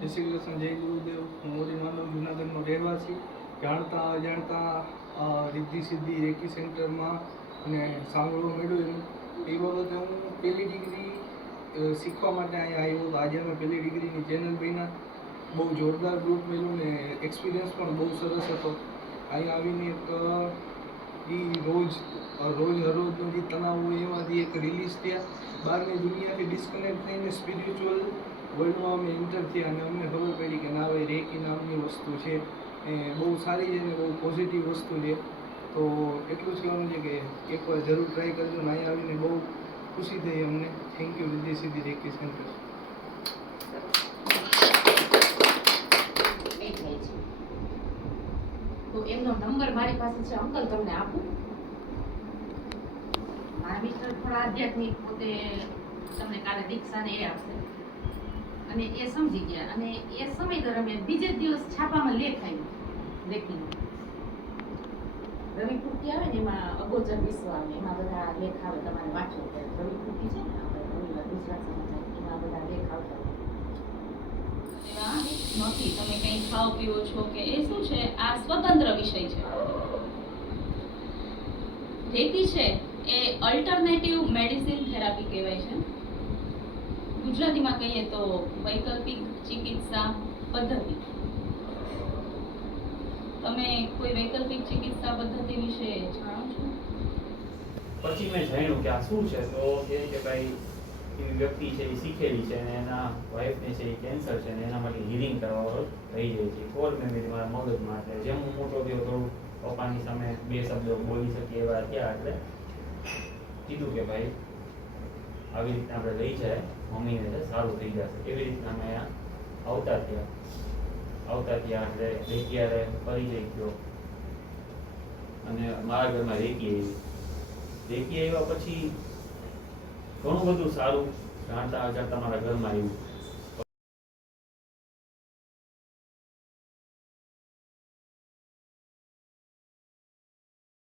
જય શ્રી કૃષ્ણ, જય ગુરુદેવ. હું મોરી માનવ જુનાગઢનો રહેવાસી. જાણતા અજાણતા રિદ્ધિ સિદ્ધિ રેકી સેન્ટરમાં અને સાંભળવા મળ્યું એ બાબતે હું પહેલી ડિગ્રી શીખવા માટે અહીંયા આવ્યો હતો. આજે અમે પહેલી ડિગ્રીની ચેનલ બન્યા. બહુ જોરદાર ગ્રુપ મળ્યું ને એક્સપિરિયન્સ પણ બહુ સરસ હતો. અહીંયા આવીને એક હરોજનો જે તણાવ હોય એમાંથી એક રિલીઝ થયા, બહારની દુનિયાથી ડિસ્કનેક્ટ થઈને સ્પિરિચ્યુઅલ વર્લ્ડમાં અમે એન્ટર થયા અને અમને ખબર પડી કે ના ભાઈ રેકી નામની વસ્તુ છે એ બહુ સારી છે ને બહુ પોઝિટિવ વસ્તુ છે. તો એટલું જ કહેવાનું છે કે એકવાર જરૂર ટ્રાય કરજો ને અહીંયા આવીને બહુ ખુશી થઈ અમને. થેન્ક યુ રિદ્ધિ સિદ્ધિ રેકી સેન્ટર. તો એમનો નંબર મારી પાસે છે, અંકલ તમને આપું. મારા મિસ્ટર થોડા આધ્યાત્મિક, પોતે તમને કાલે દીક્ષા ને એ આપશે અને એ સમજી ગયા અને એ સમય દરમિયાન બીજે દિવસ છાપામાં લેખ આવ્યો લેખીનો. રવિ કૃતિ આવે ને એમાં અગોચર વિશ્વ આવે, એમાં બધા લેખ આવે, તમારે વાંચો. રવિ કૃતિ છે ને આપણે રવિવાર ગુજરાત સમાચાર, એમાં બધા લેખ આવતા નથી. તમે કંઈ ખાઓ પીવો છો કે એ શું છે, આ સ્વતંત્ર વિષય છે. રેકી છે એ અલ્ટરનેટિવ મેડિસિન થેરાપી કહેવાય છે. ગુજરાતીમાં કહીએ તો વૈકલ્પિક ચિકિત્સા પદ્ધતિ. તમે કોઈ વૈકલ્પિક ચિકિત્સા પદ્ધતિ વિશે જાણો છો? પછી મેં જાણ્યું કે આ શું છે, તો કે ભાઈ એવી વ્યક્તિ છે એ શીખેલી છે અને એના વાઈફને છે એ કેન્સર છે અને એના માટે હિલિંગ કરવાવાળો થઈ જાય છે. કોર મેમરી મારા મગજમાં, એટલે જેમ હું મોટો થયો થોડું પપ્પાની સામે બે શબ્દો બોલી શકીએ એવા થયા, એટલે કીધું કે ભાઈ આવી રીતના આપણે લઈ જાય મમ્મીને છે સારું થઈ જશે. એવી રીતના અમે અહીંયા આવતા થયા એટલે રેકીયારે પરિચય થયો અને મારા ઘરમાં રેકી આવ્યા પછી ઘણું બધું સારું જાણતા મારા ઘરમાં આવ્યું.